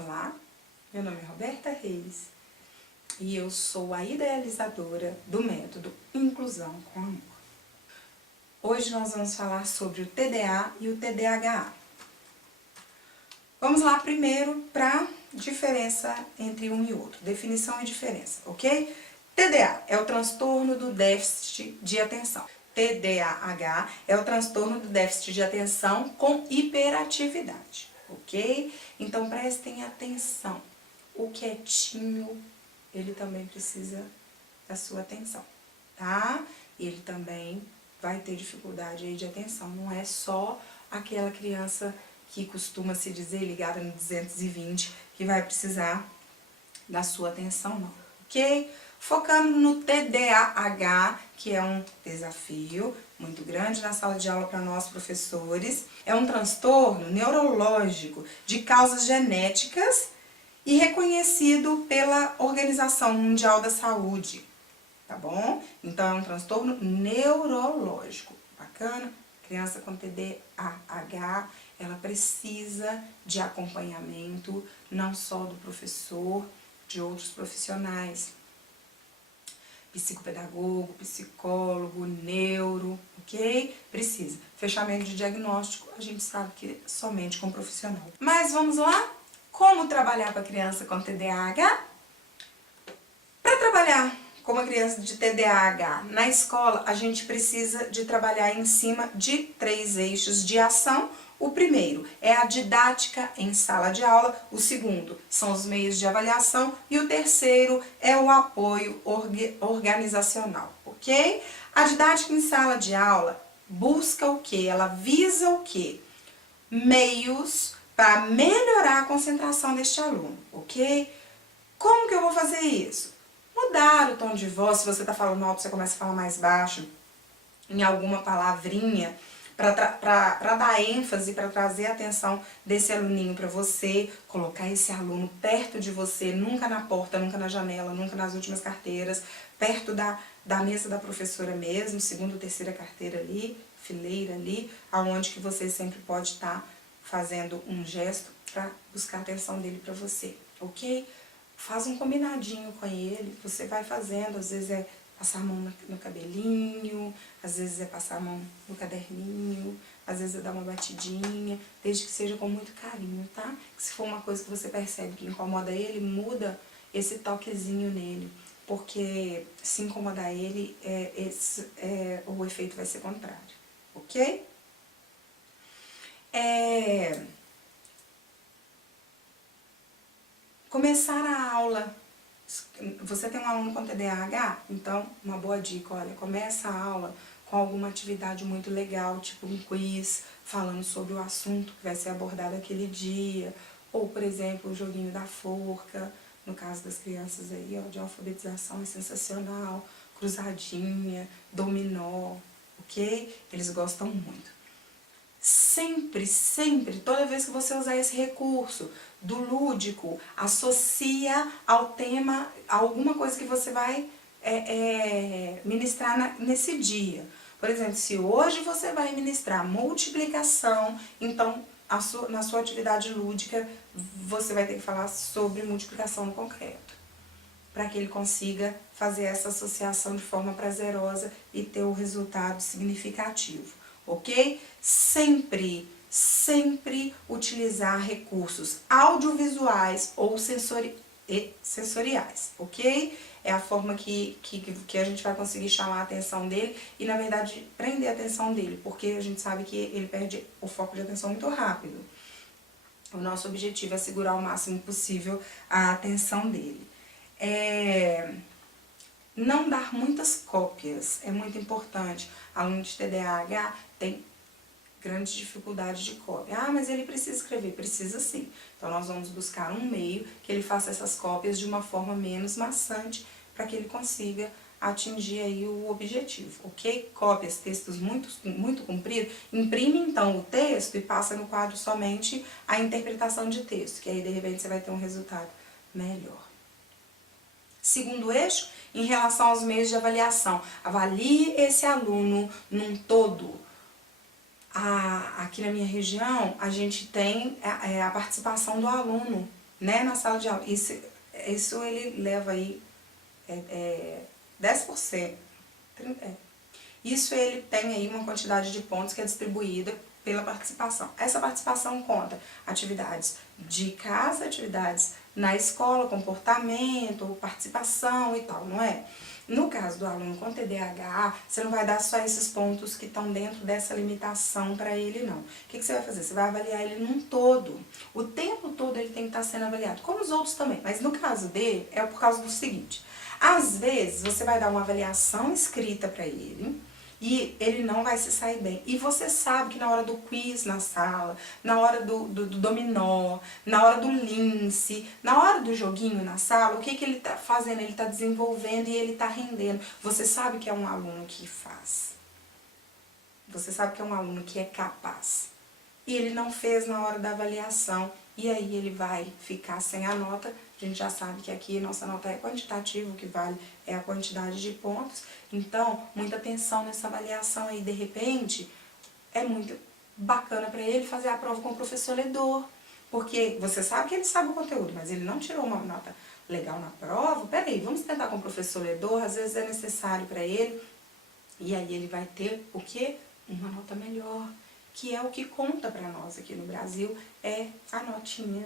Olá, meu nome é Roberta Reis e eu sou a idealizadora do método Inclusão com Amor. Hoje nós vamos falar sobre o TDA e o TDAH. Vamos lá primeiro para a diferença entre um e outro, definição e diferença, ok? TDA é o transtorno do déficit de atenção. TDAH é o transtorno do déficit de atenção com hiperatividade, ok? Então prestem atenção, o quietinho, ele também precisa da sua atenção, tá? Ele também vai ter dificuldade aí de atenção, não é só aquela criança que costuma se dizer ligada no 220 que vai precisar da sua atenção, não, ok? Focando no TDAH, que é um desafio muito grande na sala de aula para nós professores, é um transtorno neurológico de causas genéticas e reconhecido pela Organização Mundial da Saúde, tá bom? Então é um transtorno neurológico, bacana? Criança com TDAH, ela precisa de acompanhamento, não só do professor, de outros profissionais, psicopedagogo, psicólogo, neuro, ok? Precisa. Fechamento de diagnóstico, a gente sabe que somente com profissional. Mas vamos lá? Como trabalhar com a criança com TDAH? Para trabalhar com uma criança de TDAH na escola, a gente precisa de trabalhar em cima de 3 eixos de ação. O primeiro é a didática em sala de aula, o segundo são os meios de avaliação e o terceiro é o apoio organizacional, ok? A didática em sala de aula busca o quê? Ela visa o quê? Meios para melhorar a concentração deste aluno, ok? Como que eu vou fazer isso? Mudar o tom de voz, se você está falando alto, você começa a falar mais baixo, em alguma palavrinha, para dar ênfase, para trazer a atenção desse aluninho para você, colocar esse aluno perto de você, nunca na porta, nunca na janela, nunca nas últimas carteiras, perto da mesa da professora mesmo, segunda ou terceira carteira ali, fileira ali, aonde que você sempre pode estar fazendo um gesto para buscar a atenção dele para você, ok? Faz um combinadinho com ele, você vai fazendo, às vezes é passar a mão no cabelinho, às vezes é passar a mão no caderninho, às vezes é dar uma batidinha, desde que seja com muito carinho, tá? Se for uma coisa que você percebe que incomoda ele, muda esse toquezinho nele, porque se incomodar ele, o efeito vai ser contrário, ok? Começar a aula. Você tem um aluno com TDAH? Então, uma boa dica, olha, começa a aula com alguma atividade muito legal, tipo um quiz, falando sobre o assunto que vai ser abordado aquele dia, ou, por exemplo, o joguinho da forca, no caso das crianças aí, ó, de alfabetização é sensacional, cruzadinha, dominó, ok? Eles gostam muito. Sempre, sempre, toda vez que você usar esse recurso do lúdico, associa ao tema alguma coisa que você vai ministrar nesse dia. Por exemplo, se hoje você vai ministrar multiplicação, então na sua atividade lúdica você vai ter que falar sobre multiplicação no concreto, para que ele consiga fazer essa associação de forma prazerosa e ter o resultado significativo, ok? Sempre, sempre utilizar recursos audiovisuais ou sensoriais, ok? É a forma que a gente vai conseguir chamar a atenção dele e, na verdade, prender a atenção dele, porque a gente sabe que ele perde o foco de atenção muito rápido. O nosso objetivo é segurar o máximo possível a atenção dele. Não dar muitas cópias é muito importante. Aluno de TDAH tem grande dificuldade de cópia. Ah, mas ele precisa escrever. Precisa sim. Então nós vamos buscar um meio que ele faça essas cópias de uma forma menos maçante para que ele consiga atingir aí o objetivo, ok? Cópias, textos muito compridos, imprime então o texto e passa no quadro somente a interpretação de texto, que aí de repente você vai ter um resultado melhor. Segundo eixo, em relação aos meios de avaliação, avalie esse aluno num todo. Aqui na minha região, a gente tem a participação do aluno né, na sala de aula. Isso ele leva aí 10%. Isso ele tem aí uma quantidade de pontos que é distribuída pela participação. Essa participação conta atividades de casa, atividades na escola, comportamento, participação e tal, não é? No caso do aluno com TDAH, você não vai dar só esses pontos que estão dentro dessa limitação para ele, não. O que você vai fazer? Você vai avaliar ele num todo. O tempo todo ele tem que estar sendo avaliado, como os outros também. Mas no caso dele, é por causa do seguinte. Às vezes, você vai dar uma avaliação escrita para ele, e ele não vai se sair bem. E você sabe que na hora do quiz na sala, na hora do dominó, na hora do lince, na hora do joguinho na sala, o que ele está fazendo? Ele está desenvolvendo e ele está rendendo. Você sabe que é um aluno que faz. Você sabe que é um aluno que é capaz. E ele não fez na hora da avaliação. E aí ele vai ficar sem a nota. A gente já sabe que aqui nossa nota é quantitativa, o que vale é a quantidade de pontos. Então, muita atenção nessa avaliação aí. De repente, é muito bacana para ele fazer a prova com o professor ledor. Porque você sabe que ele sabe o conteúdo, mas ele não tirou uma nota legal na prova. Peraí, vamos tentar com o professor ledor, às vezes é necessário para ele. E aí ele vai ter o quê? Uma nota melhor. Que é o que conta para nós aqui no Brasil, é a notinha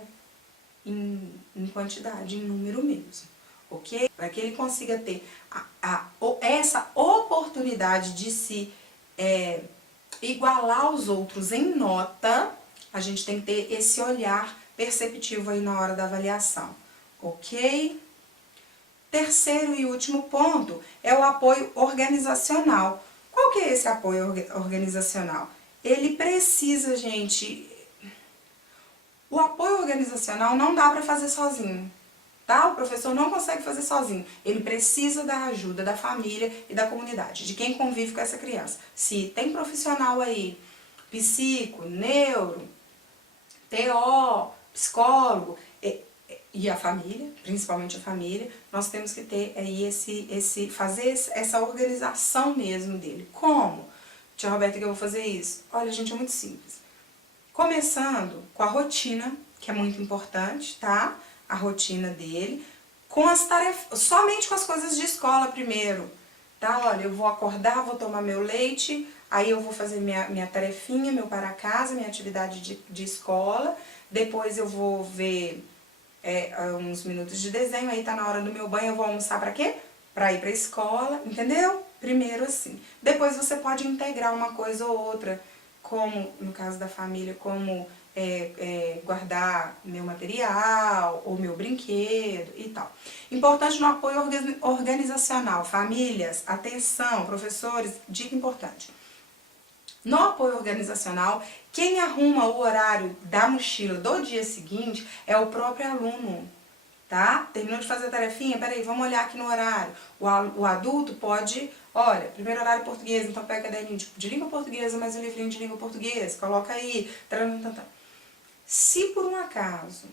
em quantidade, em número mesmo, ok? Para que ele consiga ter essa oportunidade de se igualar aos outros em nota, a gente tem que ter esse olhar perceptivo aí na hora da avaliação, ok? Terceiro e último ponto é o apoio organizacional. Qual que é esse apoio organizacional? Ele precisa, gente, o apoio organizacional não dá para fazer sozinho, tá? O professor não consegue fazer sozinho. Ele precisa da ajuda da família e da comunidade, de quem convive com essa criança. Se tem profissional aí, psico, neuro, TO, psicólogo e a família, principalmente a família, nós temos que ter aí fazer essa organização mesmo dele. Como? Tia Roberta, que eu vou fazer isso? Olha, gente, é muito simples. Começando com a rotina, que é muito importante, tá? A rotina dele, com as tarefas, somente com as coisas de escola primeiro, tá? Olha, eu vou acordar, vou tomar meu leite, aí eu vou fazer minha tarefinha, meu para casa, minha atividade de escola, depois eu vou ver uns minutos de desenho, aí tá na hora do meu banho, eu vou almoçar pra quê? Pra ir pra escola, entendeu? Primeiro assim. Depois você pode integrar uma coisa ou outra, como, no caso da família, como guardar meu material ou meu brinquedo e tal. Importante no apoio organizacional, famílias, atenção, professores, dica importante. No apoio organizacional, quem arruma o horário da mochila do dia seguinte é o próprio aluno, tá? Terminou de fazer a tarefinha? Peraí, vamos olhar aqui no horário. O adulto pode, olha, primeiro horário português, então pega caderninho de língua portuguesa, mais um livrinho de língua portuguesa, coloca aí. Se por um acaso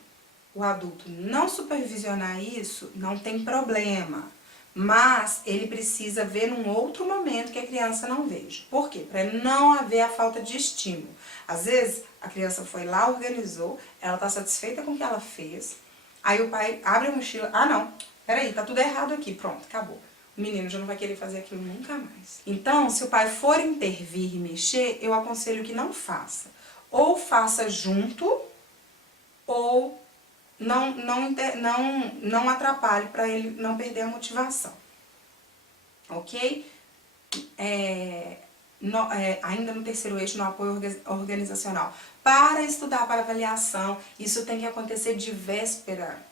o adulto não supervisionar isso, não tem problema. Mas ele precisa ver num outro momento que a criança não veja. Por quê? Para não haver a falta de estímulo. Às vezes, a criança foi lá, organizou, ela está satisfeita com o que ela fez, aí o pai abre a mochila, não, peraí, tá tudo errado aqui, pronto, acabou. O menino já não vai querer fazer aquilo nunca mais. Então, se o pai for intervir e mexer, eu aconselho que não faça. Ou faça junto, ou não atrapalhe para ele não perder a motivação, ok? Ainda no terceiro eixo, no apoio organizacional. Para estudar para avaliação, isso tem que acontecer de véspera,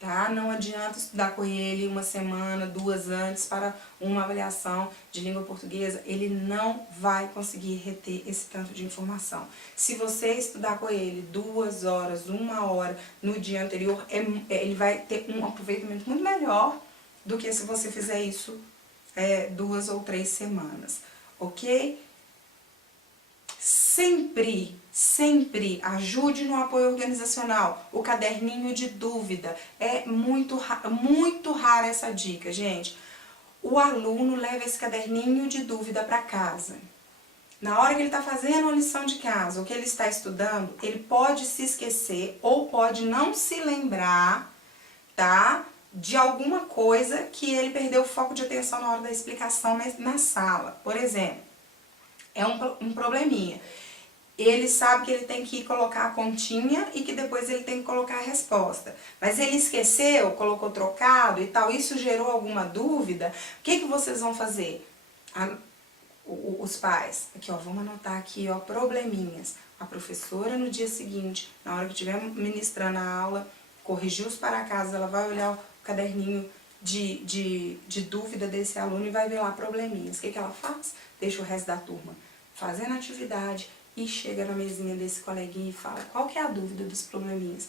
tá? Não adianta estudar com ele uma semana, 2 antes para uma avaliação de língua portuguesa. Ele não vai conseguir reter esse tanto de informação. Se você estudar com ele 2 horas, 1 hora no dia anterior, ele vai ter um aproveitamento muito melhor do que se você fizer isso 2 ou 3 semanas, ok? Sempre ajude no apoio organizacional, o caderninho de dúvida. É muito rara essa dica, gente. O aluno leva esse caderninho de dúvida para casa. Na hora que ele está fazendo a lição de casa, o que ele está estudando, ele pode se esquecer ou pode não se lembrar, tá? De alguma coisa que ele perdeu o foco de atenção na hora da explicação na sala. Por exemplo, é um probleminha. Ele sabe que ele tem que colocar a continha e que depois ele tem que colocar a resposta. Mas ele esqueceu, colocou trocado e tal, isso gerou alguma dúvida. O que vocês vão fazer? Os pais, aqui ó, vamos anotar aqui ó, probleminhas. A professora no dia seguinte, na hora que estiver ministrando a aula, corrigir os para casa, ela vai olhar o caderninho de dúvida desse aluno e vai ver lá probleminhas. O que ela faz? Deixa o resto da turma fazendo atividade e chega na mesinha desse coleguinha e fala qual que é a dúvida dos probleminhas.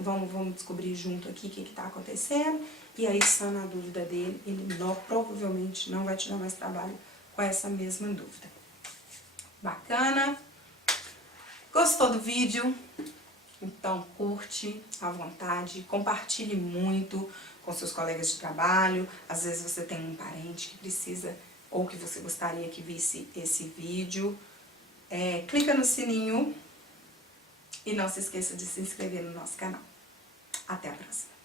Vamos descobrir junto aqui o que está acontecendo e aí sana a dúvida dele, ele provavelmente não vai te dar mais trabalho com essa mesma dúvida. Bacana? Gostou do vídeo? Então curte à vontade, compartilhe muito com seus colegas de trabalho. Às vezes você tem um parente que precisa ou que você gostaria que visse esse vídeo. Clica no sininho e não se esqueça de se inscrever no nosso canal. Até a próxima!